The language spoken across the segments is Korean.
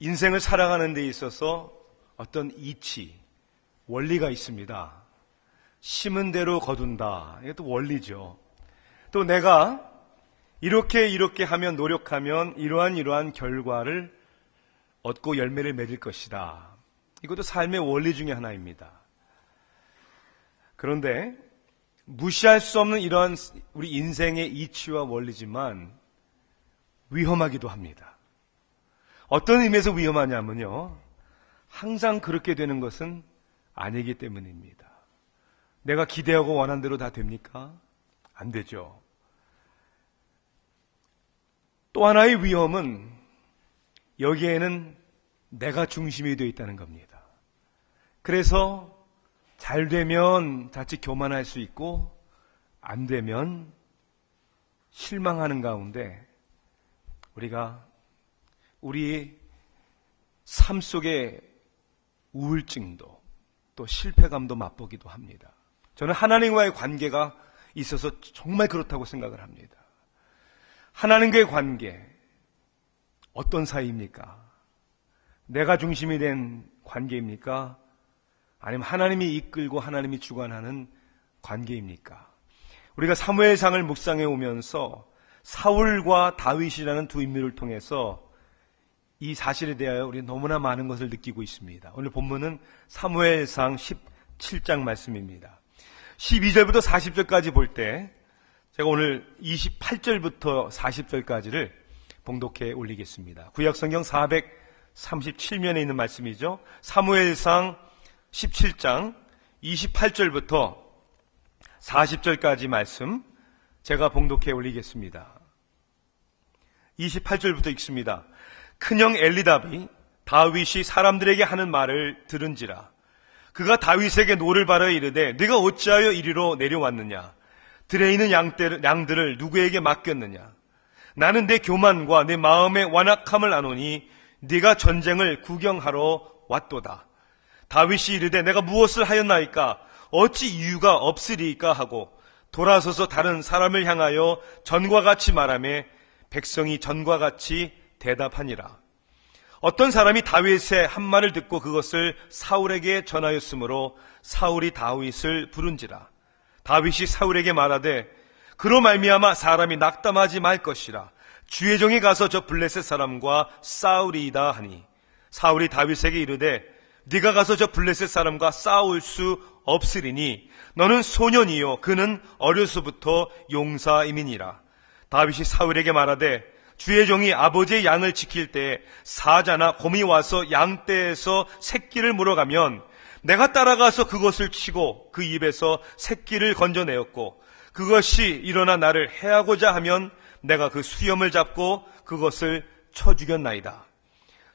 인생을 살아가는 데 있어서 어떤 이치, 원리가 있습니다. 심은 대로 거둔다. 이것도 원리죠. 또 내가 이렇게 하면, 노력하면 이러한 결과를 얻고 열매를 맺을 것이다. 이것도 삶의 원리 중에 하나입니다. 그런데 무시할 수 없는 이러한 우리 인생의 이치와 원리지만 위험하기도 합니다. 어떤 의미에서 위험하냐면요, 항상 그렇게 되는 것은 아니기 때문입니다. 내가 기대하고 원한 대로 다 됩니까? 안 되죠. 또 하나의 위험은 여기에는 내가 중심이 되어 있다는 겁니다. 그래서 잘 되면 자칫 교만할 수 있고, 안 되면 실망하는 가운데 우리가 우리 삶 속에 우울증도 또 실패감도 맛보기도 합니다. 저는 하나님과의 관계가 있어서 정말 그렇다고 생각을 합니다. 하나님과의 관계, 어떤 사이입니까? 내가 중심이 된 관계입니까? 아니면 하나님이 이끌고 하나님이 주관하는 관계입니까? 우리가 사무엘상을 묵상해 오면서 사울과 다윗이라는 두 인물을 통해서 이 사실에 대하여 우리는 너무나 많은 것을 느끼고 있습니다. 오늘 본문은 사무엘상 17장 말씀입니다. 12절부터 40절까지 볼 때 제가 오늘 28절부터 40절까지를 봉독해 올리겠습니다. 구약성경 437면에 있는 말씀이죠. 사무엘상 17장 28절부터 40절까지 말씀 제가 봉독해 올리겠습니다. 28절부터 읽습니다. 큰형 엘리답이 다윗이 사람들에게 하는 말을 들은지라. 그가 다윗에게 노를 바라 이르되 네가 어찌하여 이리로 내려왔느냐? 들에 있는 양들을 누구에게 맡겼느냐? 나는 내 교만과 내 마음의 완악함을 아노니 네가 전쟁을 구경하러 왔도다. 다윗이 이르되 내가 무엇을 하였나이까? 어찌 이유가 없으리이까 하고 돌아서서 다른 사람을 향하여 전과 같이 말하며 백성이 전과 같이 대답하니라. 어떤 사람이 다윗의 한 말을 듣고 그것을 사울에게 전하였으므로 사울이 다윗을 부른지라. 다윗이 사울에게 말하되 그로 말미암아 사람이 낙담하지 말 것이라. 주의 종이 가서 저 블레셋 사람과 싸우리이다 하니 사울이 다윗에게 이르되 네가 가서 저 블레셋 사람과 싸울 수 없으리니 너는 소년이요 그는 어려서부터 용사임이니라. 다윗이 사울에게 말하되 주의 종이 아버지의 양을 지킬 때 사자나 곰이 와서 양떼에서 새끼를 물어가면 내가 따라가서 그것을 치고 그 입에서 새끼를 건져내었고 그것이 일어나 나를 해하고자 하면 내가 그 수염을 잡고 그것을 쳐 죽였나이다.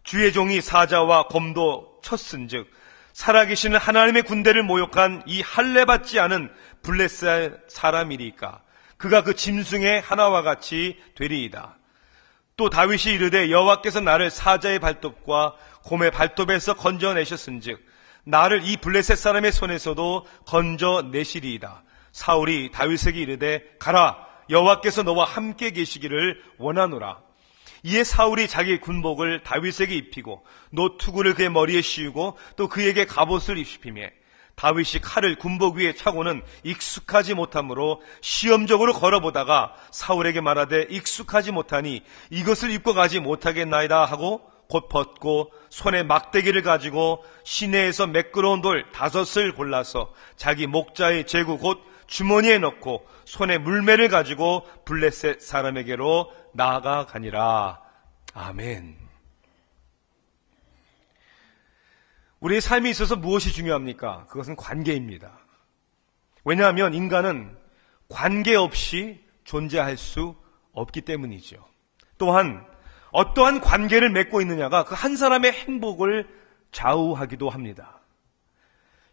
주의 종이 사자와 곰도 쳤은즉 살아계시는 하나님의 군대를 모욕한 이 할례받지 않은 블레셋 사람이리까 그가 그 짐승의 하나와 같이 되리이다. 또 다윗이 이르되 여호와께서 나를 사자의 발톱과 곰의 발톱에서 건져내셨은즉 나를 이 블레셋 사람의 손에서도 건져내시리이다. 사울이 다윗에게 이르되 가라, 여호와께서 너와 함께 계시기를 원하노라. 이에 사울이 자기 군복을 다윗에게 입히고 노투구를 그의 머리에 씌우고 또 그에게 갑옷을 입히며 다윗이 칼을 군복 위에 차고는 익숙하지 못하므로 시험적으로 걸어보다가 사울에게 말하되 익숙하지 못하니 이것을 입고 가지 못하겠나이다 하고 곧 벗고 손에 막대기를 가지고 시내에서 매끄러운 돌 5을 골라서 자기 목자의 제구 곧 주머니에 넣고 손에 물매를 가지고 블레셋 사람에게로 나아가니라. 아멘. 우리의 삶에 있어서 무엇이 중요합니까? 그것은 관계입니다. 왜냐하면 인간은 관계 없이 존재할 수 없기 때문이죠. 또한 어떠한 관계를 맺고 있느냐가 그 한 사람의 행복을 좌우하기도 합니다.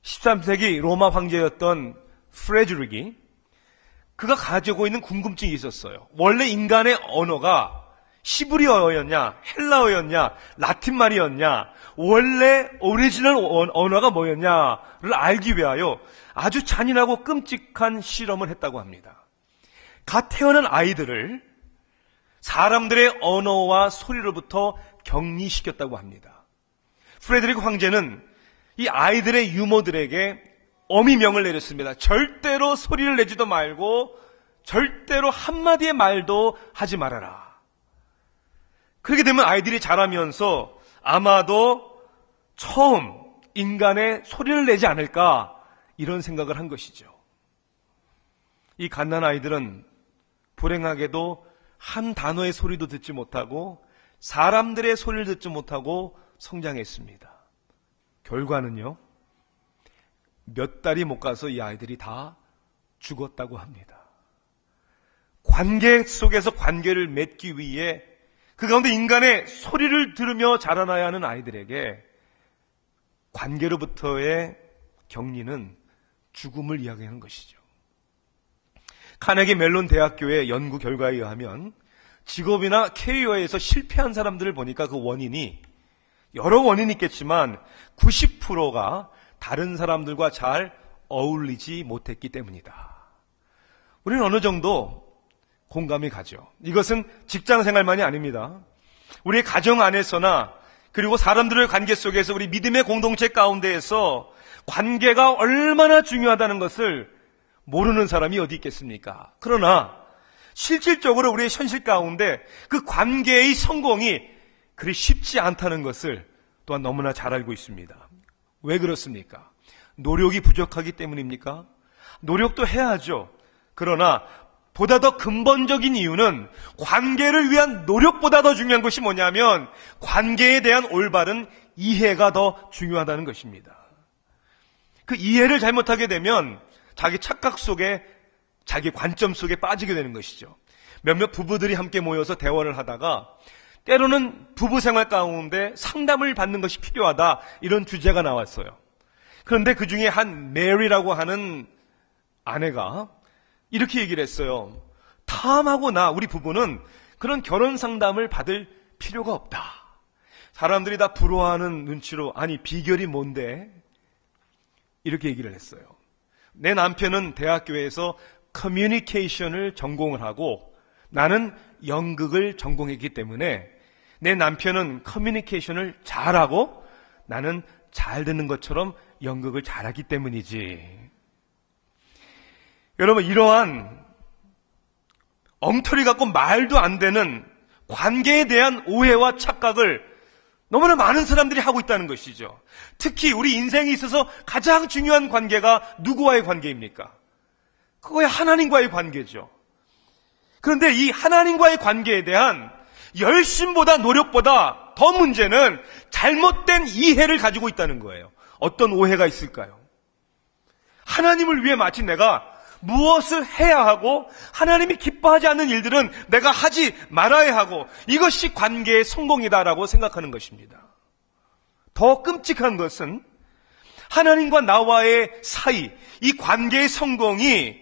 13세기 로마 황제였던 프레드릭이 그가 가지고 있는 궁금증이 있었어요. 원래 인간의 언어가 시브리어였냐, 헬라어였냐, 라틴 말이었냐, 원래 오리지널 언어가 뭐였냐를 알기 위하여 아주 잔인하고 끔찍한 실험을 했다고 합니다. 갓 태어난 아이들을 사람들의 언어와 소리로부터 격리시켰다고 합니다. 프레드릭 황제는 이 아이들의 유모들에게 어미명을 내렸습니다. 절대로 소리를 내지도 말고 절대로 한마디의 말도 하지 말아라. 그렇게 되면 아이들이 자라면서 아마도 처음 인간의 소리를 내지 않을까 이런 생각을 한 것이죠. 이 갓난 아이들은 불행하게도 한 단어의 소리도 듣지 못하고 사람들의 소리를 듣지 못하고 성장했습니다. 결과는요, 몇 달이 못 가서 이 아이들이 다 죽었다고 합니다. 관계 속에서 관계를 맺기 위해 그 가운데 인간의 소리를 들으며 자라나야 하는 아이들에게 관계로부터의 격리는 죽음을 이야기하는 것이죠. 카네기 멜론 대학교의 연구 결과에 의하면 직업이나 캐리어에서 실패한 사람들을 보니까 그 원인이 여러 원인이 있겠지만 90%가 다른 사람들과 잘 어울리지 못했기 때문이다. 우리는 어느 정도 공감이 가죠. 이것은 직장 생활만이 아닙니다. 우리의 가정 안에서나 그리고 사람들의 관계 속에서 우리 믿음의 공동체 가운데에서 관계가 얼마나 중요하다는 것을 모르는 사람이 어디 있겠습니까? 그러나 실질적으로 우리의 현실 가운데 그 관계의 성공이 그리 쉽지 않다는 것을 또한 너무나 잘 알고 있습니다. 왜 그렇습니까? 노력이 부족하기 때문입니까? 노력도 해야죠. 그러나 보다 더 근본적인 이유는 관계를 위한 노력보다 더 중요한 것이 뭐냐면 관계에 대한 올바른 이해가 더 중요하다는 것입니다. 그 이해를 잘못하게 되면 자기 착각 속에 자기 관점 속에 빠지게 되는 것이죠. 몇몇 부부들이 함께 모여서 대화를 하다가 때로는 부부 생활 가운데 상담을 받는 것이 필요하다 이런 주제가 나왔어요. 그런데 그 중에 한 메리라고 하는 아내가 이렇게 얘기를 했어요. 탐하고 우리 부부는 그런 결혼 상담을 받을 필요가 없다. 사람들이 다 부러워하는 눈치로 아니 비결이 뭔데? 이렇게 얘기를 했어요. 내 남편은 대학교에서 커뮤니케이션을 전공을 하고 나는 연극을 전공했기 때문에 내 남편은 커뮤니케이션을 잘하고 나는 잘 듣는 것처럼 연극을 잘하기 때문이지. 여러분, 이러한 엉터리 같고 말도 안 되는 관계에 대한 오해와 착각을 너무나 많은 사람들이 하고 있다는 것이죠. 특히 우리 인생에 있어서 가장 중요한 관계가 누구와의 관계입니까? 그거야 하나님과의 관계죠. 그런데 이 하나님과의 관계에 대한 열심보다 노력보다 더 문제는 잘못된 이해를 가지고 있다는 거예요. 어떤 오해가 있을까요? 하나님을 위해 마치 내가 무엇을 해야 하고 하나님이 기뻐하지 않는 일들은 내가 하지 말아야 하고 이것이 관계의 성공이다라고 생각하는 것입니다. 더 끔찍한 것은 하나님과 나와의 사이, 이 관계의 성공이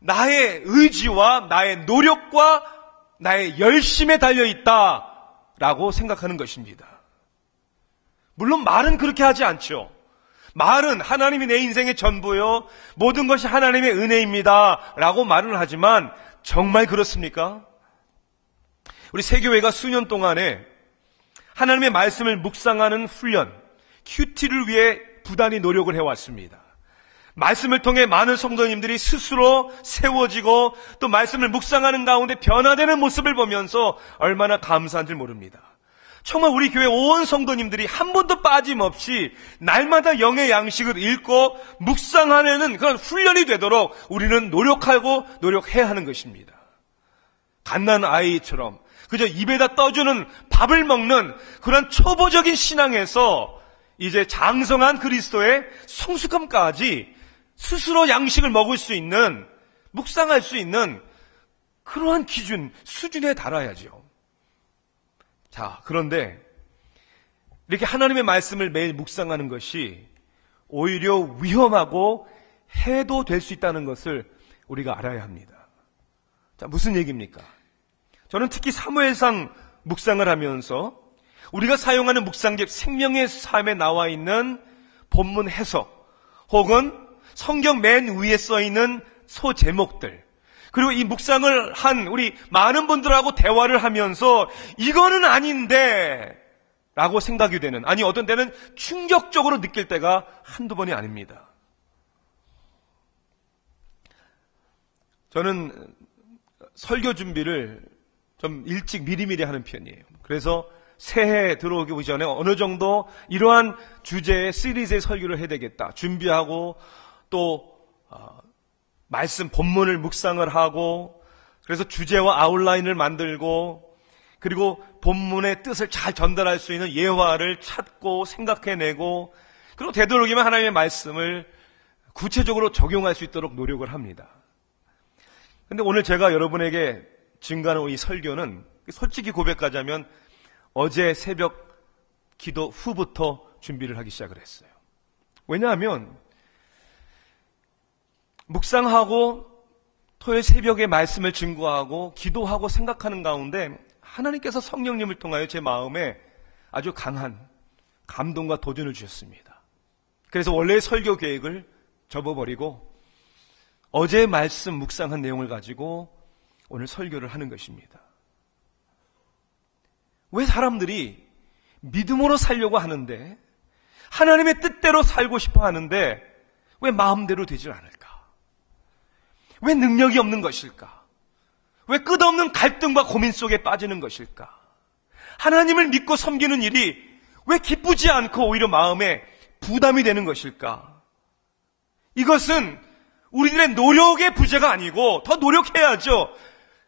나의 의지와 나의 노력과 나의 열심에 달려있다라고 생각하는 것입니다. 물론 말은 그렇게 하지 않죠. 말은 하나님이 내 인생의 전부요, 모든 것이 하나님의 은혜입니다 라고 말을 하지만 정말 그렇습니까? 우리 세교회가 수년 동안에 하나님의 말씀을 묵상하는 훈련, 큐티를 위해 부단히 노력을 해왔습니다. 말씀을 통해 많은 성도님들이 스스로 세워지고 또 말씀을 묵상하는 가운데 변화되는 모습을 보면서 얼마나 감사한 줄 모릅니다. 정말 우리 교회 온 성도님들이 한 번도 빠짐없이 날마다 영의 양식을 읽고 묵상하는 그런 훈련이 되도록 우리는 노력하고 노력해야 하는 것입니다. 갓난 아이처럼 그저 입에다 떠주는 밥을 먹는 그런 초보적인 신앙에서 이제 장성한 그리스도의 성숙함까지 스스로 양식을 먹을 수 있는, 묵상할 수 있는 그러한 기준, 수준에 달아야죠. 자, 그런데 이렇게 하나님의 말씀을 매일 묵상하는 것이 오히려 위험하고 해도 될 수 있다는 것을 우리가 알아야 합니다. 자, 무슨 얘기입니까? 저는 특히 사무엘상 묵상을 하면서 우리가 사용하는 묵상집 생명의 삶에 나와 있는 본문 해석 혹은 성경 맨 위에 써 있는 소 제목들, 그리고 이 묵상을 한 우리 많은 분들하고 대화를 하면서 이거는 아닌데 라고 생각이 되는, 아니 어떤 때는 충격적으로 느낄 때가 한두 번이 아닙니다. 저는 설교 준비를 좀 일찍 미리미리 하는 편이에요. 그래서 새해 들어오기 전에 어느 정도 이러한 주제의 시리즈의 설교를 해야 되겠다 준비하고, 또 말씀 본문을 묵상을 하고, 그래서 주제와 아웃라인을 만들고, 그리고 본문의 뜻을 잘 전달할 수 있는 예화를 찾고 생각해내고, 그리고 되도록이면 하나님의 말씀을 구체적으로 적용할 수 있도록 노력을 합니다. 근데 오늘 제가 여러분에게 증거하는 이 설교는 솔직히 고백하자면 어제 새벽 기도 후부터 준비를 하기 시작을 했어요. 왜냐하면 묵상하고 토요일 새벽에 말씀을 증거하고 기도하고 생각하는 가운데 하나님께서 성령님을 통하여 제 마음에 아주 강한 감동과 도전을 주셨습니다. 그래서 원래의 설교 계획을 접어버리고 어제 말씀 묵상한 내용을 가지고 오늘 설교를 하는 것입니다. 왜 사람들이 믿음으로 살려고 하는데, 하나님의 뜻대로 살고 싶어 하는데 왜 마음대로 되질 않을까? 왜 능력이 없는 것일까? 왜 끝없는 갈등과 고민 속에 빠지는 것일까? 하나님을 믿고 섬기는 일이 왜 기쁘지 않고 오히려 마음에 부담이 되는 것일까? 이것은 우리들의 노력의 부재가 아니고 더 노력해야죠.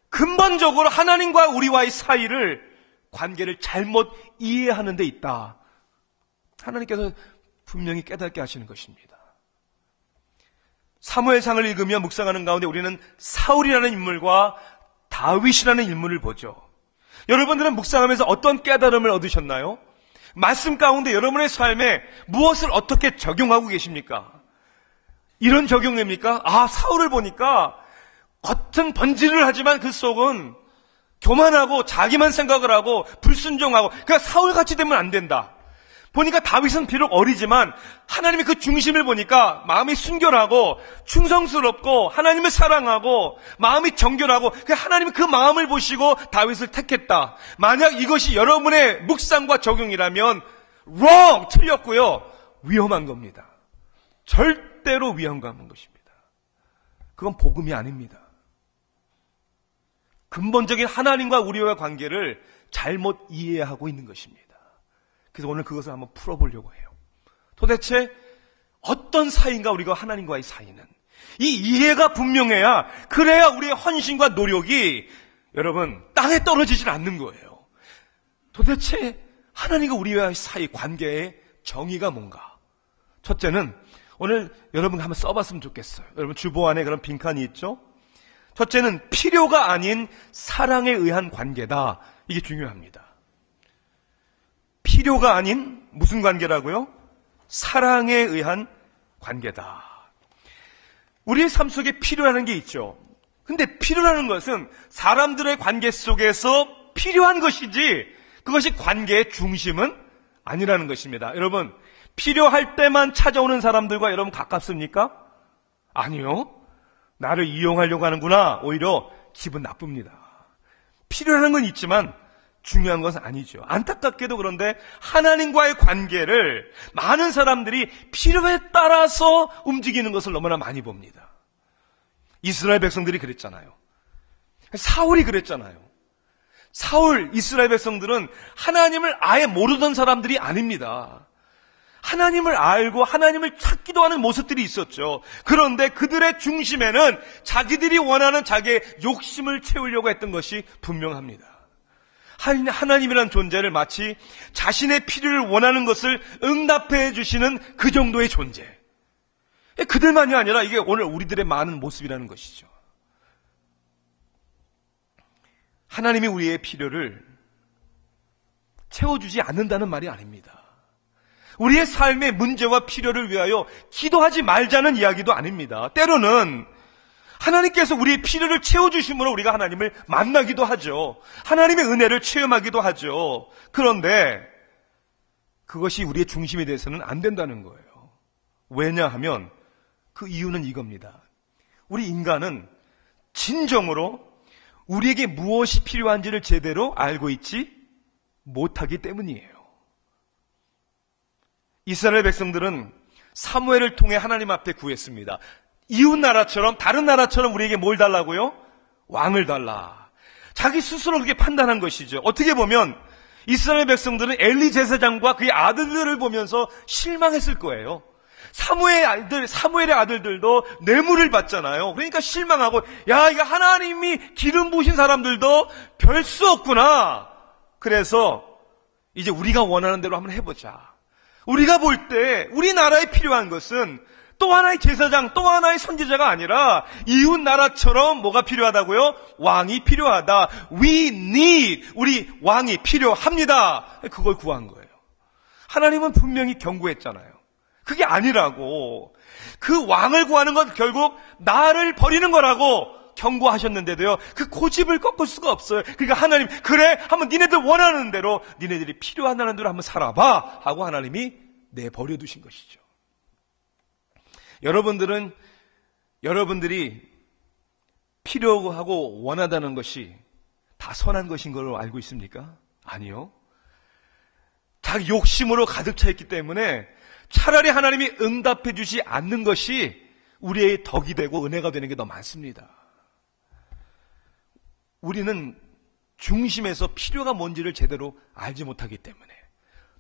근본적으로 하나님과 우리와의 사이를, 관계를 잘못 이해하는 데 있다. 하나님께서 분명히 깨닫게 하시는 것입니다. 사무엘상을 읽으며 묵상하는 가운데 우리는 사울이라는 인물과 다윗이라는 인물을 보죠. 여러분들은 묵상하면서 어떤 깨달음을 얻으셨나요? 말씀 가운데 여러분의 삶에 무엇을 어떻게 적용하고 계십니까? 이런 적용입니까? 사울을 보니까 겉은 번지를 하지만 그 속은 교만하고 자기만 생각을 하고 불순종하고, 그러니까 사울같이 되면 안 된다. 보니까 다윗은 비록 어리지만 하나님의 그 중심을 보니까 마음이 순결하고 충성스럽고 하나님을 사랑하고 마음이 정결하고, 하나님이 그 마음을 보시고 다윗을 택했다. 만약 이것이 여러분의 묵상과 적용이라면 wrong, 틀렸고요, 위험한 겁니다. 절대로 위험한 것입니다. 그건 복음이 아닙니다. 근본적인 하나님과 우리와의 관계를 잘못 이해하고 있는 것입니다. 그래서 오늘 그것을 한번 풀어보려고 해요. 도대체 어떤 사이인가, 우리가 하나님과의 사이는? 이 이해가 분명해야, 그래야 우리의 헌신과 노력이 여러분 땅에 떨어지질 않는 거예요. 도대체 하나님과 우리와의 사이 관계의 정의가 뭔가? 첫째는 오늘 여러분 한번 써봤으면 좋겠어요. 여러분 주보 안에 그런 빈칸이 있죠? 첫째는 필요가 아닌 사랑에 의한 관계다. 이게 중요합니다. 필요가 아닌 무슨 관계라고요? 사랑에 의한 관계다. 우리의 삶 속에 필요라는 게 있죠. 근데 필요라는 것은 사람들의 관계 속에서 필요한 것이지 그것이 관계의 중심은 아니라는 것입니다. 여러분, 필요할 때만 찾아오는 사람들과 여러분 가깝습니까? 아니요. 나를 이용하려고 하는구나. 오히려 기분 나쁩니다. 필요한 건 있지만 중요한 것은 아니죠. 안타깝게도 그런데 하나님과의 관계를 많은 사람들이 필요에 따라서 움직이는 것을 너무나 많이 봅니다. 이스라엘 백성들이 그랬잖아요. 사울이 그랬잖아요. 사울, 이스라엘 백성들은 하나님을 아예 모르던 사람들이 아닙니다. 하나님을 알고 하나님을 찾기도 하는 모습들이 있었죠. 그런데 그들의 중심에는 자기들이 원하는 자기의 욕심을 채우려고 했던 것이 분명합니다. 하나님이란 존재를 마치 자신의 필요를 원하는 것을 응답해 주시는 그 정도의 존재. 그들만이 아니라 이게 오늘 우리들의 많은 모습이라는 것이죠. 하나님이 우리의 필요를 채워주지 않는다는 말이 아닙니다. 우리의 삶의 문제와 필요를 위하여 기도하지 말자는 이야기도 아닙니다. 때로는 하나님께서 우리의 필요를 채워주심으로 우리가 하나님을 만나기도 하죠. 하나님의 은혜를 체험하기도 하죠. 그런데 그것이 우리의 중심이 돼서는 안 된다는 거예요. 왜냐하면 그 이유는 이겁니다. 우리 인간은 진정으로 우리에게 무엇이 필요한지를 제대로 알고 있지 못하기 때문이에요. 이스라엘 백성들은 사무엘을 통해 하나님 앞에 구했습니다. 이웃 나라처럼, 다른 나라처럼 우리에게 뭘 달라고요? 왕을 달라. 자기 스스로 그렇게 판단한 것이죠. 어떻게 보면 이스라엘 백성들은 엘리 제사장과 그의 아들들을 보면서 실망했을 거예요. 사무엘의 아들들도 뇌물을 받잖아요. 그러니까 실망하고, 야, 이거 하나님이 기름 부으신 사람들도 별 수 없구나. 그래서 이제 우리가 원하는 대로 한번 해보자. 우리가 볼 때 우리나라에 필요한 것은 또 하나의 제사장, 또 하나의 선지자가 아니라 이웃 나라처럼 뭐가 필요하다고요? 왕이 필요하다. We need, 우리 왕이 필요합니다. 그걸 구한 거예요. 하나님은 분명히 경고했잖아요. 그게 아니라고. 그 왕을 구하는 건 결국 나를 버리는 거라고 경고하셨는데도요, 그 고집을 꺾을 수가 없어요. 그러니까 하나님, 그래, 한번 니네들 원하는 대로, 니네들이 필요하다는 대로 한번 살아봐 하고 하나님이 내버려 두신 것이죠. 여러분들이 필요하고 원하다는 것이 다 선한 것인 걸로 알고 있습니까? 아니요. 자기 욕심으로 가득 차 있기 때문에 차라리 하나님이 응답해 주지 않는 것이 우리의 덕이 되고 은혜가 되는 게 더 많습니다. 우리는 중심에서 필요가 뭔지를 제대로 알지 못하기 때문에.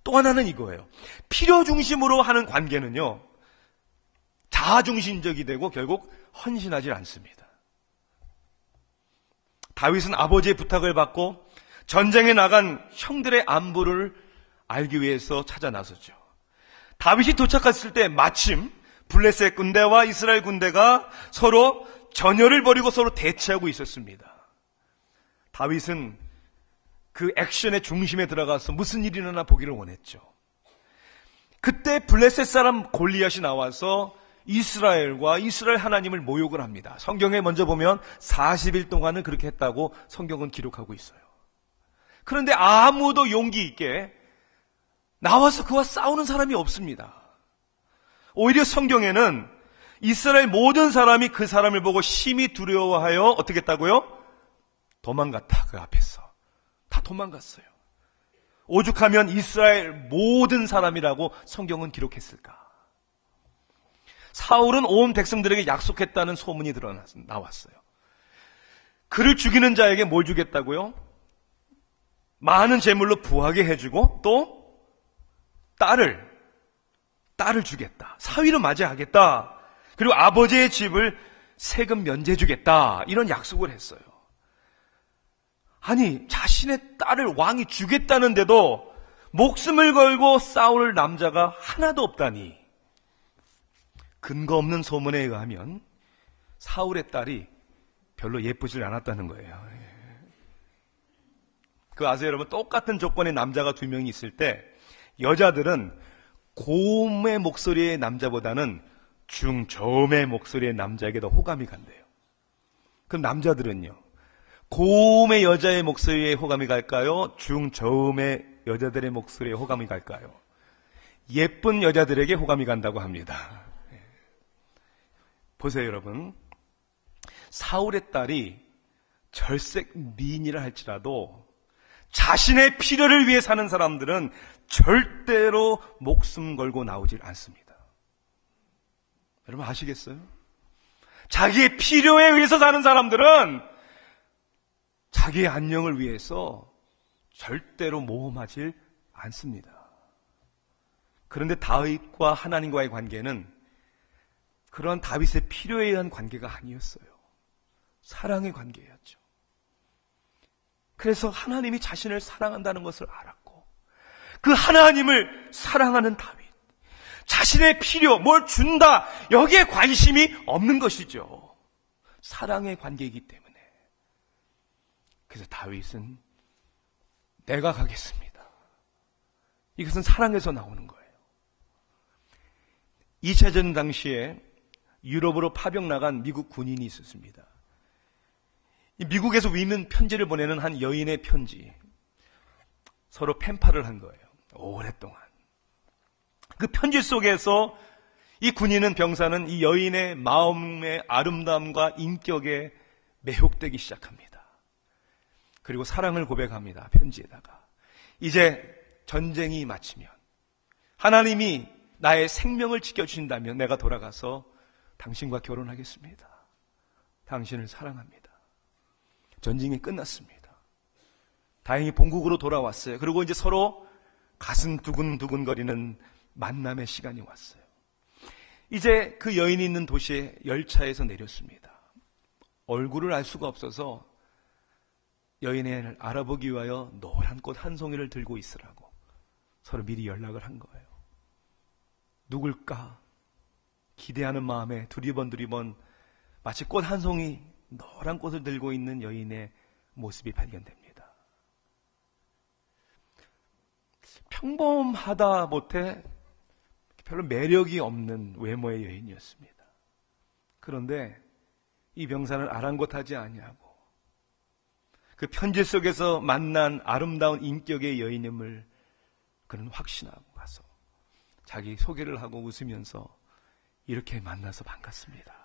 또 하나는 이거예요. 필요 중심으로 하는 관계는요, 자아중심적이 되고 결국 헌신하지 않습니다. 다윗은 아버지의 부탁을 받고 전쟁에 나간 형들의 안부를 알기 위해서 찾아 나섰죠. 다윗이 도착했을 때 마침 블레셋 군대와 이스라엘 군대가 서로 전열을 벌이고 서로 대치하고 있었습니다. 다윗은 그 액션의 중심에 들어가서 무슨 일이 일어나 보기를 원했죠. 그때 블레셋 사람 골리앗이 나와서 이스라엘과 이스라엘 하나님을 모욕을 합니다. 성경에 먼저 보면 40일 동안은 그렇게 했다고 성경은 기록하고 있어요. 그런데 아무도 용기 있게 나와서 그와 싸우는 사람이 없습니다. 오히려 성경에는 이스라엘 모든 사람이 그 사람을 보고 심히 두려워하여 어떻게 했다고요? 도망갔다. 그 앞에서 다 도망갔어요. 오죽하면 이스라엘 모든 사람이라고 성경은 기록했을까? 사울은 온 백성들에게 약속했다는 소문이 나왔어요. 그를 죽이는 자에게 뭘 주겠다고요? 많은 재물로 부하게 해주고 또 딸을 주겠다. 사위로 맞이하겠다. 그리고 아버지의 집을 세금 면제해주겠다. 이런 약속을 했어요. 아니, 자신의 딸을 왕이 주겠다는데도 목숨을 걸고 싸울 남자가 하나도 없다니. 근거 없는 소문에 의하면 사울의 딸이 별로 예쁘질 않았다는 거예요. 그 아세요, 여러분? 똑같은 조건의 남자가 2명이 있을 때 여자들은 고음의 목소리의 남자보다는 중저음의 목소리의 남자에게 더 호감이 간대요. 그럼 남자들은요? 고음의 여자의 목소리에 호감이 갈까요? 중저음의 여자들의 목소리에 호감이 갈까요? 예쁜 여자들에게 호감이 간다고 합니다. 보세요, 여러분. 사울의 딸이 절색 미인이라 할지라도 자신의 필요를 위해 사는 사람들은 절대로 목숨 걸고 나오질 않습니다. 여러분 아시겠어요? 자기의 필요에 의해서 사는 사람들은 자기의 안녕을 위해서 절대로 모험하지 않습니다. 그런데 다윗과 하나님과의 관계는 그런 다윗의 필요에 의한 관계가 아니었어요. 사랑의 관계였죠. 그래서 하나님이 자신을 사랑한다는 것을 알았고, 그 하나님을 사랑하는 다윗, 자신의 필요, 뭘 준다, 여기에 관심이 없는 것이죠. 사랑의 관계이기 때문에. 그래서 다윗은 내가 가겠습니다. 이것은 사랑에서 나오는 거예요. 2차 전쟁 당시에 유럽으로 파병 나간 미국 군인이 있었습니다. 미국에서 위문 편지를 보내는 한 여인의 편지. 서로 펜팔을 한 거예요. 오랫동안. 그 편지 속에서 이 군인은, 병사는 이 여인의 마음의 아름다움과 인격에 매혹되기 시작합니다. 그리고 사랑을 고백합니다. 편지에다가. 이제 전쟁이 마치면, 하나님이 나의 생명을 지켜주신다면 내가 돌아가서 당신과 결혼하겠습니다. 당신을 사랑합니다. 전쟁이 끝났습니다. 다행히 본국으로 돌아왔어요. 그리고 이제 서로 가슴 두근두근거리는 만남의 시간이 왔어요. 이제 그 여인이 있는 도시에 열차에서 내렸습니다. 얼굴을 알 수가 없어서 여인을 알아보기 위하여 노란 꽃 한 송이를 들고 있으라고 서로 미리 연락을 한 거예요. 누굴까 기대하는 마음에 두리번 마치 꽃 한 송이 노란 꽃을 들고 있는 여인의 모습이 발견됩니다. 평범하다 못해 별로 매력이 없는 외모의 여인이었습니다. 그런데 이 병사는 아랑곳하지 아니하고 그 편지 속에서 만난 아름다운 인격의 여인임을 그는 확신하고 가서 자기 소개를 하고 웃으면서 이렇게 만나서 반갑습니다.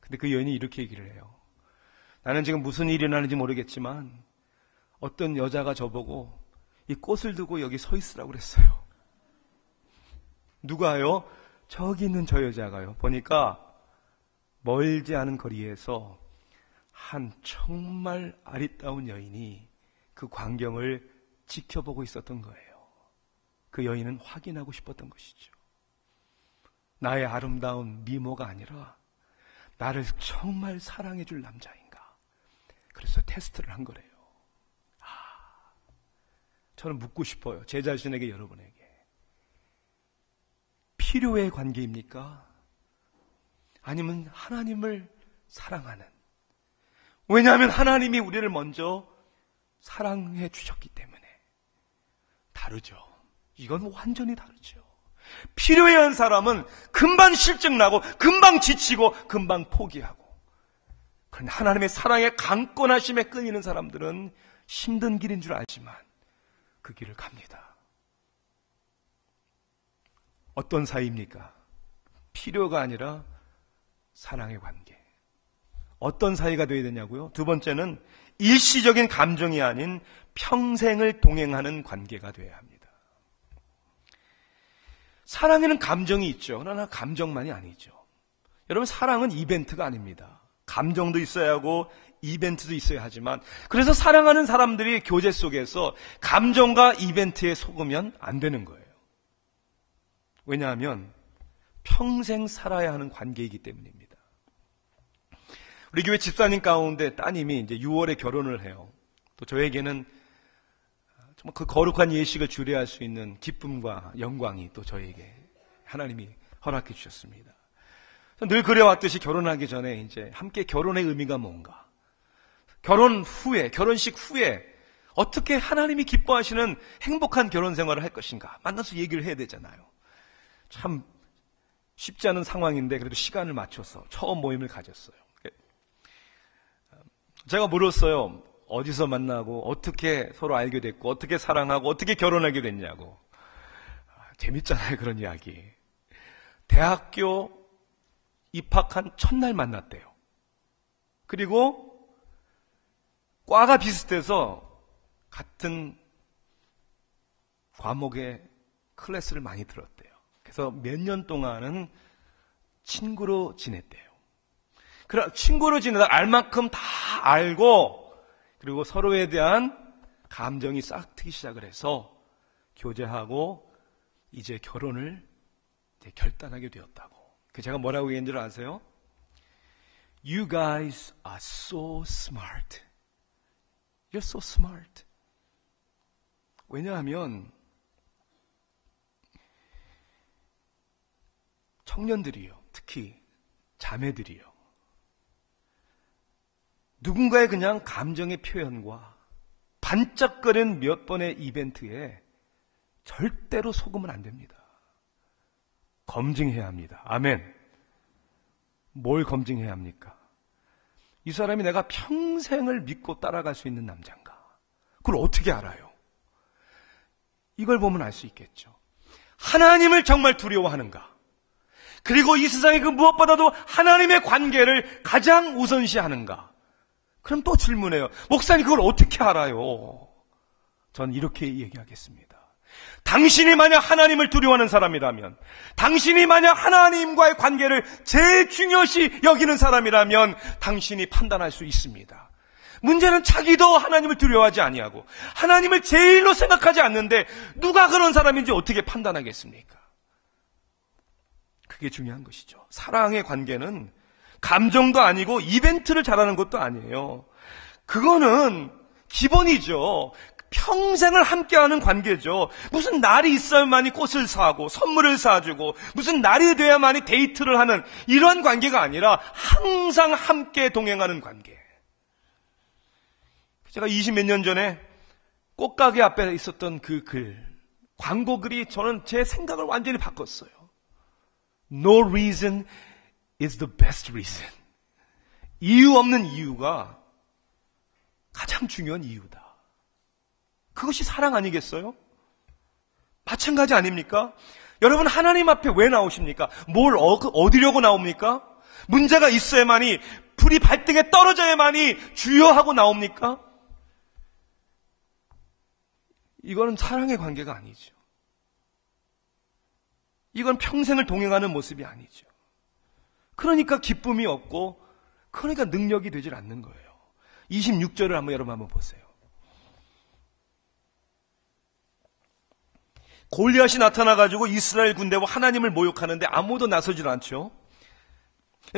근데 그 여인이 이렇게 얘기를 해요. 나는 지금 무슨 일이 일어나는지 모르겠지만 어떤 여자가 저보고 이 꽃을 두고 여기 서 있으라고 그랬어요. 누가요? 저기 있는 저 여자가요. 보니까 멀지 않은 거리에서 한 정말 아리따운 여인이 그 광경을 지켜보고 있었던 거예요. 그 여인은 확인하고 싶었던 것이죠. 나의 아름다운 미모가 아니라 나를 정말 사랑해 줄 남자인가. 그래서 테스트를 한 거래요. 저는 묻고 싶어요. 제 자신에게, 여러분에게. 필요의 관계입니까? 아니면 하나님을 사랑하는? 왜냐하면 하나님이 우리를 먼저 사랑해 주셨기 때문에. 다르죠. 이건 완전히 다르죠. 필요해 한 사람은 금방 실증나고 금방 지치고 금방 포기하고, 그런데 하나님의 사랑의 강권하심에 끊이는 사람들은 힘든 길인 줄 알지만 그 길을 갑니다. 어떤 사이입니까? 필요가 아니라 사랑의 관계. 어떤 사이가 되어야 되냐고요? 두 번째는 일시적인 감정이 아닌 평생을 동행하는 관계가 되어야 합니다. 사랑에는 감정이 있죠. 그러나 감정만이 아니죠. 여러분, 사랑은 이벤트가 아닙니다. 감정도 있어야 하고 이벤트도 있어야 하지만, 그래서 사랑하는 사람들이 교제 속에서 감정과 이벤트에 속으면 안 되는 거예요. 왜냐하면 평생 살아야 하는 관계이기 때문입니다. 우리 교회 집사님 가운데 따님이 이제 6월에 결혼을 해요. 또 저에게는 정말 그 거룩한 예식을 주례할 수 있는 기쁨과 영광이 또 저에게 하나님이 허락해 주셨습니다. 늘 그래왔듯이 결혼하기 전에 이제 함께 결혼의 의미가 뭔가, 결혼 후에, 결혼식 후에 어떻게 하나님이 기뻐하시는 행복한 결혼 생활을 할 것인가 만나서 얘기를 해야 되잖아요. 참 쉽지 않은 상황인데 그래도 시간을 맞춰서 처음 모임을 가졌어요. 제가 물었어요. 어디서 만나고 어떻게 서로 알게 됐고 어떻게 사랑하고 어떻게 결혼하게 됐냐고. 재밌잖아요, 그런 이야기. 대학교 입학한 첫날 만났대요. 그리고 과가 비슷해서 같은 과목의 클래스를 많이 들었대요. 그래서 몇 년 동안은 친구로 지냈대요. 그럼 친구로 지내다 알 만큼 다 알고, 그리고 서로에 대한 감정이 싹트기 시작을 해서 교제하고 이제 결혼을 이제 결단하게 되었다고. 제가 뭐라고 얘기한 줄 아세요? You guys are so smart. You're so smart. 왜냐하면 청년들이요, 특히 자매들이요, 누군가의 그냥 감정의 표현과 반짝거리는 몇 번의 이벤트에 절대로 속으면 안 됩니다. 검증해야 합니다. 아멘. 뭘 검증해야 합니까? 이 사람이 내가 평생을 믿고 따라갈 수 있는 남자인가? 그걸 어떻게 알아요? 이걸 보면 알 수 있겠죠. 하나님을 정말 두려워하는가? 그리고 이 세상에 그 무엇보다도 하나님의 관계를 가장 우선시하는가? 그럼 또 질문해요. 목사님, 그걸 어떻게 알아요? 전 이렇게 얘기하겠습니다. 당신이 만약 하나님을 두려워하는 사람이라면, 당신이 만약 하나님과의 관계를 제일 중요시 여기는 사람이라면 당신이 판단할 수 있습니다. 문제는 자기도 하나님을 두려워하지 아니하고 하나님을 제일로 생각하지 않는데 누가 그런 사람인지 어떻게 판단하겠습니까? 그게 중요한 것이죠. 사랑의 관계는 감정도 아니고 이벤트를 잘하는 것도 아니에요. 그거는 기본이죠. 평생을 함께하는 관계죠. 무슨 날이 있어야만이 꽃을 사고 선물을 사주고 무슨 날이 돼야만이 데이트를 하는 이런 관계가 아니라 항상 함께 동행하는 관계. 제가 20몇 년 전에 꽃가게 앞에 있었던 그 글, 광고 글이 저는 제 생각을 완전히 바꿨어요. No reason is the best reason. 이유 없는 이유가 가장 중요한 이유다. 그것이 사랑 아니겠어요? 마찬가지 아닙니까? 여러분, 하나님 앞에 왜 나오십니까? 뭘 얻으려고 나옵니까? 문제가 있어야만이, 불이 발등에 떨어져야만이 주여 하고 나옵니까? 이거는 사랑의 관계가 아니죠. 이건 평생을 동행하는 모습이 아니죠. 그러니까 기쁨이 없고, 그러니까 능력이 되질 않는 거예요. 26절을 여러분 한번 보세요. 골리앗이 나타나가지고 이스라엘 군대와 하나님을 모욕하는데 아무도 나서질 않죠.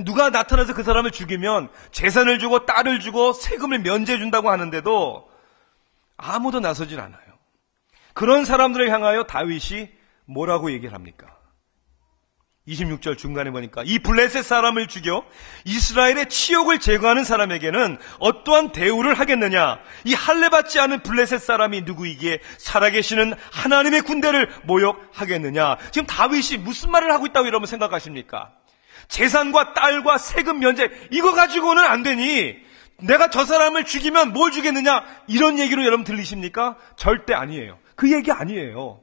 누가 나타나서 그 사람을 죽이면 재산을 주고 딸을 주고 세금을 면제해 준다고 하는데도 아무도 나서질 않아요. 그런 사람들을 향하여 다윗이 뭐라고 얘기를 합니까? 26절 중간에 보니까 이 블레셋 사람을 죽여 이스라엘의 치욕을 제거하는 사람에게는 어떠한 대우를 하겠느냐? 이 할례받지 않은 블레셋 사람이 누구이기에 살아계시는 하나님의 군대를 모욕하겠느냐? 지금 다윗이 무슨 말을 하고 있다고 여러분 생각하십니까? 재산과 딸과 세금 면제 이거 가지고는 안 되니 내가 저 사람을 죽이면 뭘 주겠느냐? 이런 얘기로 여러분 들리십니까? 절대 아니에요. 그 얘기 아니에요.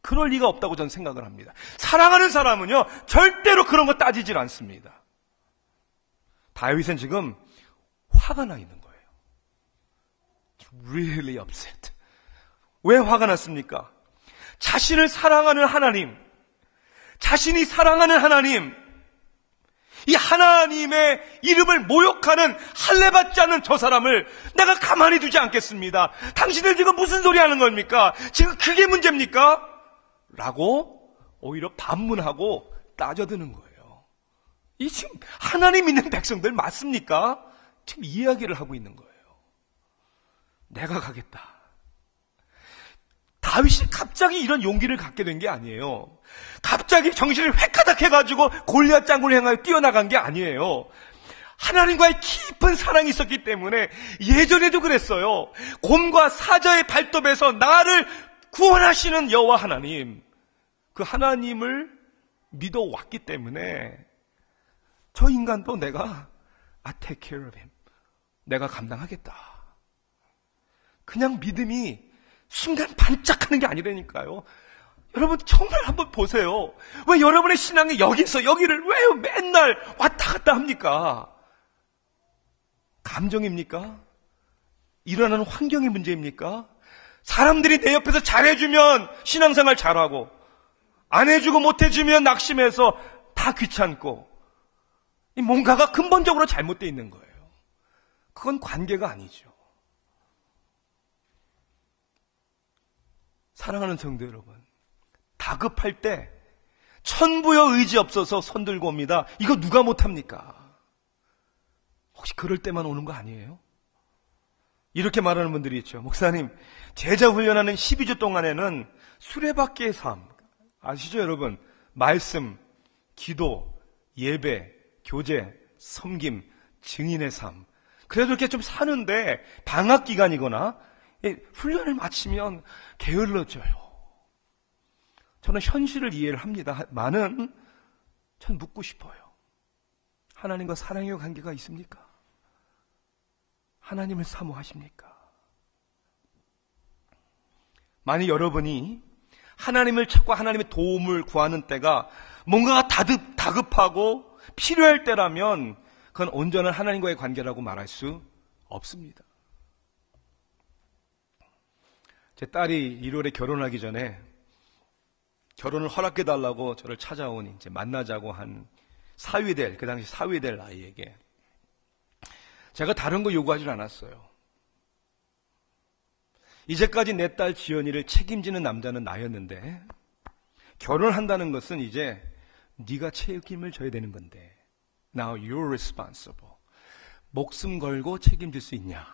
그럴 리가 없다고 저는 생각을 합니다. 사랑하는 사람은요, 절대로 그런 거 따지질 않습니다. 다윗은 지금 화가 나 있는 거예요. Really upset. 왜 화가 났습니까? 자신을 사랑하는 하나님, 자신이 사랑하는 하나님, 이 하나님의 이름을 모욕하는 할례받지 않는 저 사람을 내가 가만히 두지 않겠습니다. 당신들 지금 무슨 소리 하는 겁니까? 지금 그게 문제입니까? 라고 오히려 반문하고 따져드는 거예요. 이 지금 하나님 믿는 백성들 맞습니까? 지금 이야기를 하고 있는 거예요. 내가 가겠다. 다윗이 갑자기 이런 용기를 갖게 된 게 아니에요. 갑자기 정신을 획가닥 해가지고 골리앗 장군을 향하여 뛰어나간 게 아니에요. 하나님과의 깊은 사랑이 있었기 때문에 예전에도 그랬어요. 곰과 사자의 발톱에서 나를 구원하시는 여호와 하나님, 그 하나님을 믿어왔기 때문에 저 인간도 내가 I take care of him, 내가 감당하겠다. 그냥 믿음이 순간 반짝하는 게 아니라니까요. 여러분 정말 한번 보세요. 왜 여러분의 신앙이 여기서 여기를 왜 맨날 왔다 갔다 합니까? 감정입니까? 일어나는 환경의 문제입니까? 사람들이 내 옆에서 잘해주면 신앙생활 잘하고 안 해주고 못해주면 낙심해서 다 귀찮고 뭔가가 근본적으로 잘못되어 있는 거예요. 그건 관계가 아니죠. 사랑하는 성도 여러분, 다급할 때 천부여 의지 없어서 손 들고 옵니다. 이거 누가 못합니까? 혹시 그럴 때만 오는 거 아니에요? 이렇게 말하는 분들이 있죠. 목사님, 제자 훈련하는 12주 동안에는 수레바퀴의 삶, 아시죠 여러분? 말씀, 기도, 예배, 교제, 섬김, 증인의 삶. 그래도 이렇게 좀 사는데 방학 기간이거나 훈련을 마치면 게을러져요. 저는 현실을 이해를 합니다만은 전 묻고 싶어요. 하나님과 사랑의 관계가 있습니까? 하나님을 사모하십니까? 만약 여러분이 하나님을 찾고 하나님의 도움을 구하는 때가 뭔가가 다급하고 필요할 때라면 그건 온전한 하나님과의 관계라고 말할 수 없습니다. 제 딸이 1월에 결혼하기 전에 결혼을 허락해달라고 저를 찾아오니 이제 만나자고 한 그 당시 사위될 아이에게 제가 다른 거 요구하지 않았어요. 이제까지 내 딸 지연이를 책임지는 남자는 나였는데 결혼한다는 것은 이제 네가 책임을 져야 되는 건데 Now you're responsible. 목숨 걸고 책임질 수 있냐?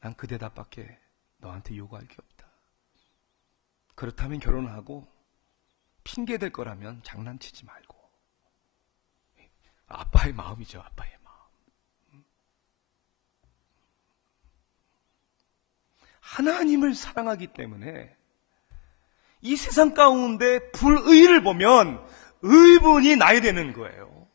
난 그 대답밖에 너한테 요구할 게 없다. 그렇다면 결혼을 하고 핑계 댈 거라면 장난치지 말고. 아빠의 마음이죠. 아빠의 마음. 하나님을 사랑하기 때문에 이 세상 가운데 불의를 보면 의분이 나야 되는 거예요.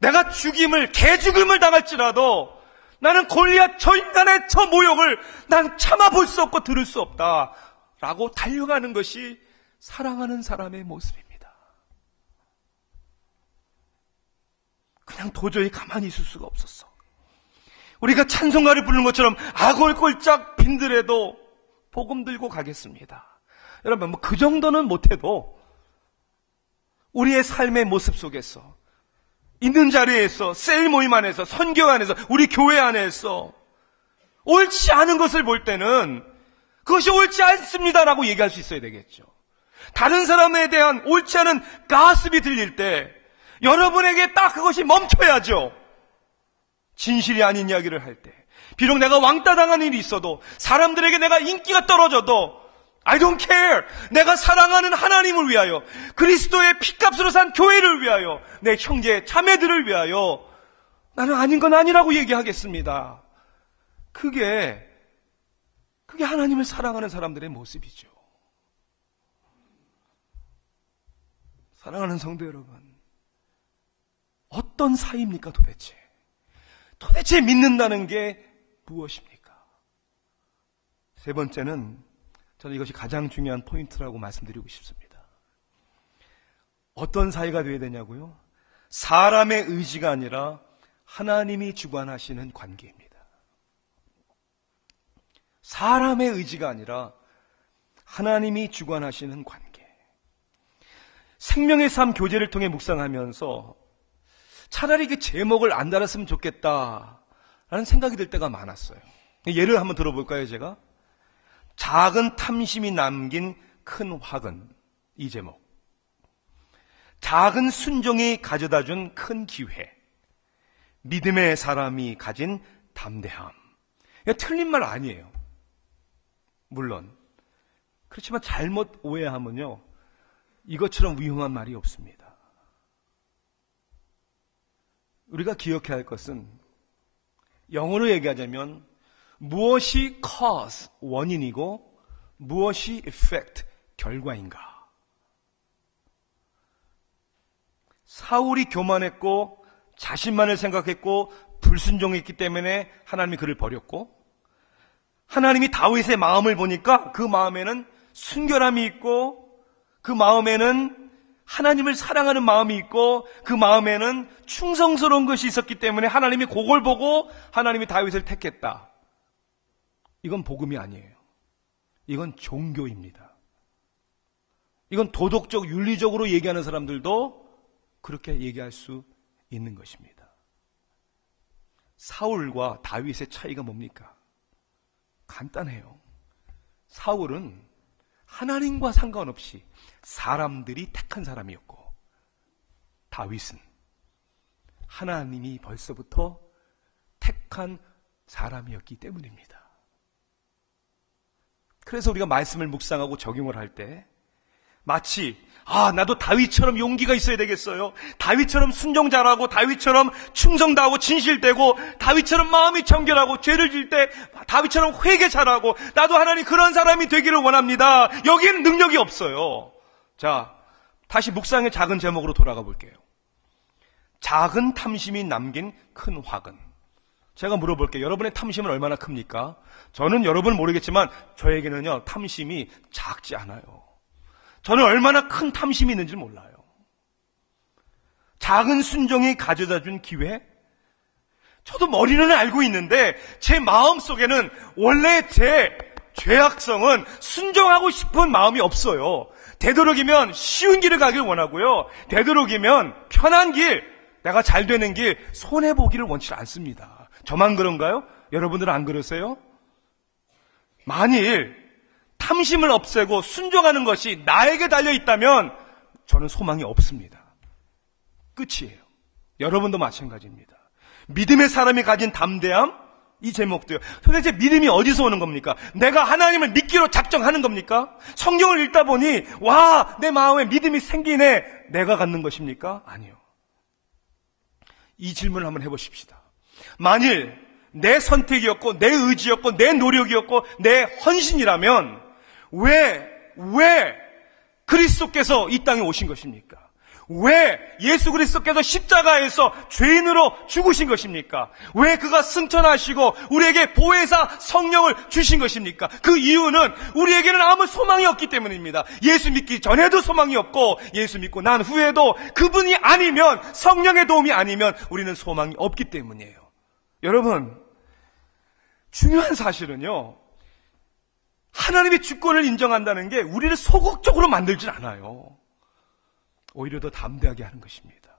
내가 개죽음을 당할지라도 나는 골리앗 저 인간의 저 모욕을 난 참아볼 수 없고 들을 수 없다라고 달려가는 것이 사랑하는 사람의 모습입니다. 그냥 도저히 가만히 있을 수가 없었어. 우리가 찬송가를 부르는 것처럼 아골골짝 빈들에도 복음 들고 가겠습니다. 여러분 그 정도는 못해도 우리의 삶의 모습 속에서 있는 자리에서 셀 모임 안에서 선교 안에서 우리 교회 안에서 옳지 않은 것을 볼 때는 그것이 옳지 않습니다라고 얘기할 수 있어야 되겠죠. 다른 사람에 대한 옳지 않은 가십이 들릴 때 여러분에게 딱 그것이 멈춰야죠. 진실이 아닌 이야기를 할 때 비록 내가 왕따 당한 일이 있어도 사람들에게 내가 인기가 떨어져도 I don't care. 내가 사랑하는 하나님을 위하여 그리스도의 피값으로 산 교회를 위하여 내 형제 자매들을 위하여 나는 아닌 건 아니라고 얘기하겠습니다. 그게 하나님을 사랑하는 사람들의 모습이죠. 사랑하는 성도 여러분, 어떤 사이입니까 도대체? 도대체 믿는다는 게 무엇입니까? 세 번째는 저는 이것이 가장 중요한 포인트라고 말씀드리고 싶습니다. 어떤 사이가 되어야 되냐고요? 사람의 의지가 아니라 하나님이 주관하시는 관계입니다. 사람의 의지가 아니라 하나님이 주관하시는 관계. 생명의 삶 교제를 통해 묵상하면서 차라리 그 제목을 안 달았으면 좋겠다라는 생각이 들 때가 많았어요. 예를 한번 들어볼까요, 제가? 작은 탐심이 남긴 큰 화근, 이 제목. 작은 순종이 가져다준 큰 기회. 믿음의 사람이 가진 담대함. 틀린 말 아니에요. 물론. 그렇지만 잘못 오해하면요, 이것처럼 위험한 말이 없습니다. 우리가 기억해야 할 것은 영어로 얘기하자면 무엇이 cause, 원인이고 무엇이 effect, 결과인가. 사울이 교만했고 자신만을 생각했고 불순종했기 때문에 하나님이 그를 버렸고, 하나님이 다윗의 마음을 보니까 그 마음에는 순결함이 있고 그 마음에는 하나님을 사랑하는 마음이 있고 그 마음에는 충성스러운 것이 있었기 때문에 하나님이 그걸 보고 하나님이 다윗을 택했다. 이건 복음이 아니에요. 이건 종교입니다. 이건 도덕적, 윤리적으로 얘기하는 사람들도 그렇게 얘기할 수 있는 것입니다. 사울과 다윗의 차이가 뭡니까? 간단해요. 사울은 하나님과 상관없이 사람들이 택한 사람이었고, 다윗은 하나님이 벌써부터 택한 사람이었기 때문입니다. 그래서 우리가 말씀을 묵상하고 적용을 할 때 마치 나도 다윗처럼 용기가 있어야 되겠어요. 다윗처럼 순종 잘하고 다윗처럼 충성 다하고 진실되고 다윗처럼 마음이 정결하고 죄를 질 때 다윗처럼 회개 잘하고 나도 하나님 그런 사람이 되기를 원합니다. 여기에는 능력이 없어요. 자, 다시 묵상의 작은 제목으로 돌아가 볼게요. 작은 탐심이 남긴 큰 화근. 제가 물어볼게요. 여러분의 탐심은 얼마나 큽니까? 저는 여러분은 모르겠지만 저에게는요, 탐심이 작지 않아요. 저는 얼마나 큰 탐심이 있는지 몰라요. 작은 순종이 가져다 준 기회? 저도 머리는 알고 있는데 제 마음속에는 원래 제 죄악성은 순종하고 싶은 마음이 없어요. 되도록이면 쉬운 길을 가길 원하고요. 되도록이면 편한 길, 내가 잘 되는 길, 손해보기를 원치 않습니다. 저만 그런가요? 여러분들은 안 그러세요? 만일 탐심을 없애고 순종하는 것이 나에게 달려있다면 저는 소망이 없습니다. 끝이에요. 여러분도 마찬가지입니다. 믿음의 사람이 가진 담대함, 이 제목도요. 도대체 믿음이 어디서 오는 겁니까? 내가 하나님을 믿기로 작정하는 겁니까? 성경을 읽다 보니 와, 내 마음에 믿음이 생기네, 내가 갖는 것입니까? 아니요. 이 질문을 한번 해보십시다. 만일 내 선택이었고 내 의지였고 내 노력이었고 내 헌신이라면 왜 그리스도께서 이 땅에 오신 것입니까? 왜 예수 그리스도께서 십자가에서 죄인으로 죽으신 것입니까? 왜 그가 승천하시고 우리에게 보혜사 성령을 주신 것입니까? 그 이유는 우리에게는 아무 소망이 없기 때문입니다. 예수 믿기 전에도 소망이 없고 예수 믿고 난 후에도 그분이 아니면, 성령의 도움이 아니면 우리는 소망이 없기 때문이에요. 여러분, 중요한 사실은요, 하나님의 주권을 인정한다는 게 우리를 소극적으로 만들진 않아요. 오히려 더 담대하게 하는 것입니다.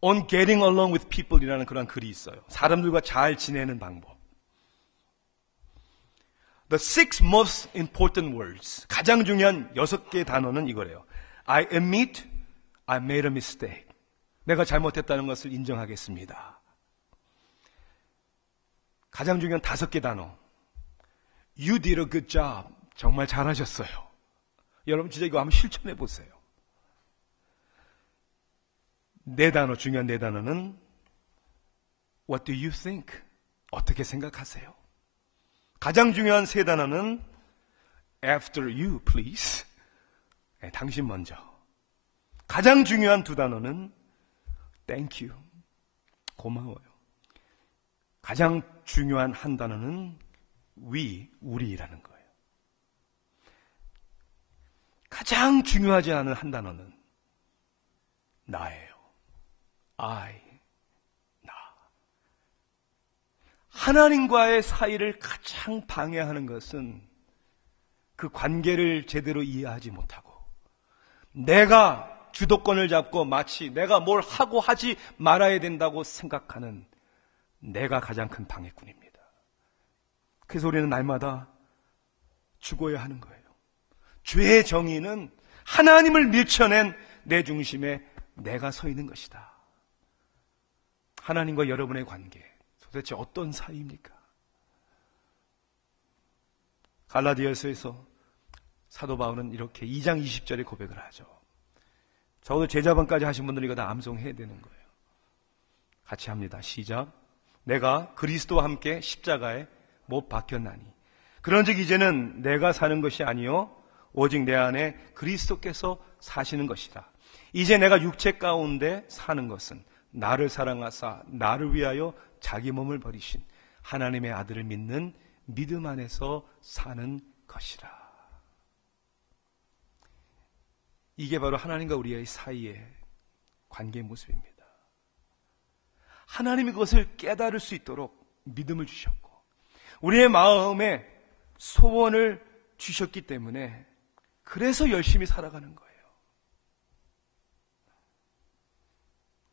On Getting Along with People 이라는 그런 글이 있어요. 사람들과 잘 지내는 방법. The six most important words. 가장 중요한 6개의 단어는 이거래요. I admit I made a mistake. 내가 잘못했다는 것을 인정하겠습니다. 가장 중요한 5개 단어. You did a good job. 정말 잘하셨어요. 여러분 진짜 이거 한번 실천해 보세요. 중요한 네 단어는 What do you think? 어떻게 생각하세요? 가장 중요한 3 단어는 After you, please. 네, 당신 먼저. 가장 중요한 2 단어는 Thank you. 고마워요. 가장 중요한 1 단어는 우리라는 거예요. 가장 중요하지 않은 1 단어는 나예요. 나. 하나님과의 사이를 가장 방해하는 것은 그 관계를 제대로 이해하지 못하고 내가 주도권을 잡고 마치 내가 뭘 하고 하지 말아야 된다고 생각하는 내가 가장 큰 방해꾼입니다. 그래서 우리는 날마다 죽어야 하는 거예요. 죄의 정의는 하나님을 밀쳐낸 내 중심에 내가 서 있는 것이다. 하나님과 여러분의 관계, 도대체 어떤 사이입니까? 갈라디아서에서 사도 바울은 이렇게 2장 20절에 고백을 하죠. 적어도 제자반까지 하신 분들은 이거 다 암송해야 되는 거예요. 같이 합니다. 시작. 내가 그리스도와 함께 십자가에 못 박혔나니 그런즉 이제는 내가 사는 것이 아니요 오직 내 안에 그리스도께서 사시는 것이라. 이제 내가 육체 가운데 사는 것은 나를 사랑하사 나를 위하여 자기 몸을 버리신 하나님의 아들을 믿는 믿음 안에서 사는 것이라. 이게 바로 하나님과 우리의 사이의 관계의 모습입니다. 하나님이 그것을 깨달을 수 있도록 믿음을 주셨고 우리의 마음에 소원을 주셨기 때문에 그래서 열심히 살아가는 거예요.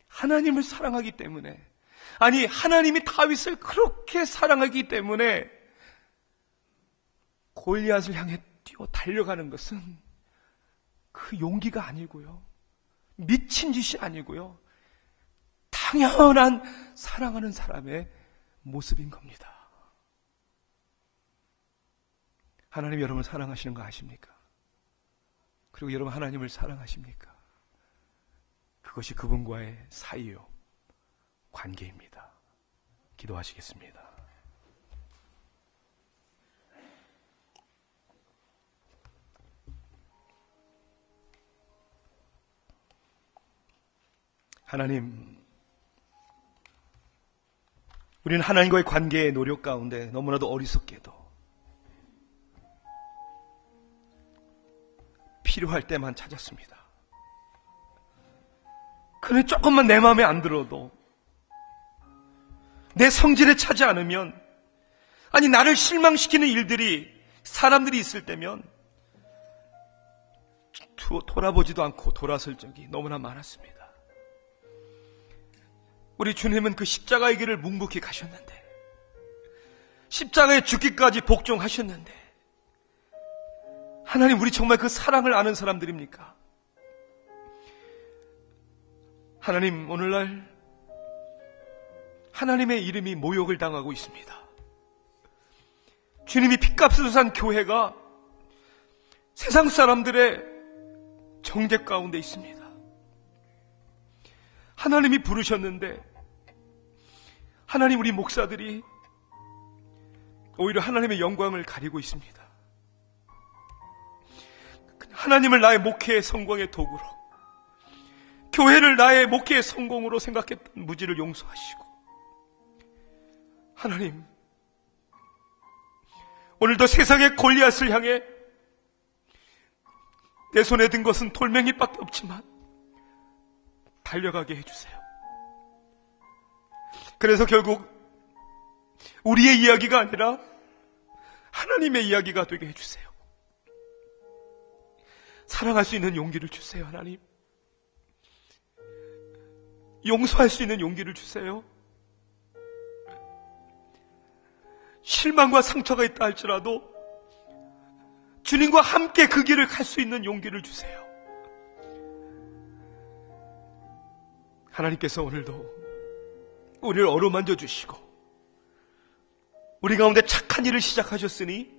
하나님을 사랑하기 때문에, 아니 하나님이 다윗을 그렇게 사랑하기 때문에 골리앗을 향해 뛰어 달려가는 것은 그 용기가 아니고요, 미친 짓이 아니고요, 당연한 사랑하는 사람의 모습인 겁니다. 하나님 여러분을 사랑하시는 거 아십니까? 그리고 여러분 하나님을 사랑하십니까? 그것이 그분과의 사이요, 관계입니다. 기도하시겠습니다. 하나님, 우리는 하나님과의 관계의 노력 가운데 너무나도 어리석게도 필요할 때만 찾았습니다. 그래 조금만 내 마음에 안 들어도, 내 성질에 차지 않으면, 아니 나를 실망시키는 일들이, 사람들이 있을 때면 돌아보지도 않고 돌아설 적이 너무나 많았습니다. 우리 주님은 그 십자가의 길을 묵묵히 가셨는데, 십자가에 죽기까지 복종하셨는데, 하나님, 우리 정말 그 사랑을 아는 사람들입니까? 하나님, 오늘날 하나님의 이름이 모욕을 당하고 있습니다. 주님이 핏값으로 산 교회가 세상 사람들의 정죄 가운데 있습니다. 하나님이 부르셨는데 하나님, 우리 목사들이 오히려 하나님의 영광을 가리고 있습니다. 하나님을 나의 목회의 성공의 도구로, 교회를 나의 목회의 성공으로 생각했던 무지를 용서하시고, 하나님, 오늘도 세상의 골리앗을 향해 내 손에 든 것은 돌멩이밖에 없지만 달려가게 해주세요. 그래서 결국 우리의 이야기가 아니라 하나님의 이야기가 되게 해주세요. 사랑할 수 있는 용기를 주세요. 하나님, 용서할 수 있는 용기를 주세요. 실망과 상처가 있다 할지라도 주님과 함께 그 길을 갈 수 있는 용기를 주세요. 하나님께서 오늘도 우리를 어루만져 주시고 우리 가운데 착한 일을 시작하셨으니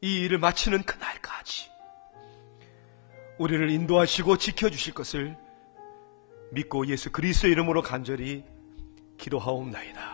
이 일을 마치는 그날까지 우리를 인도하시고 지켜주실 것을 믿고 예수 그리스도의 이름으로 간절히 기도하옵나이다.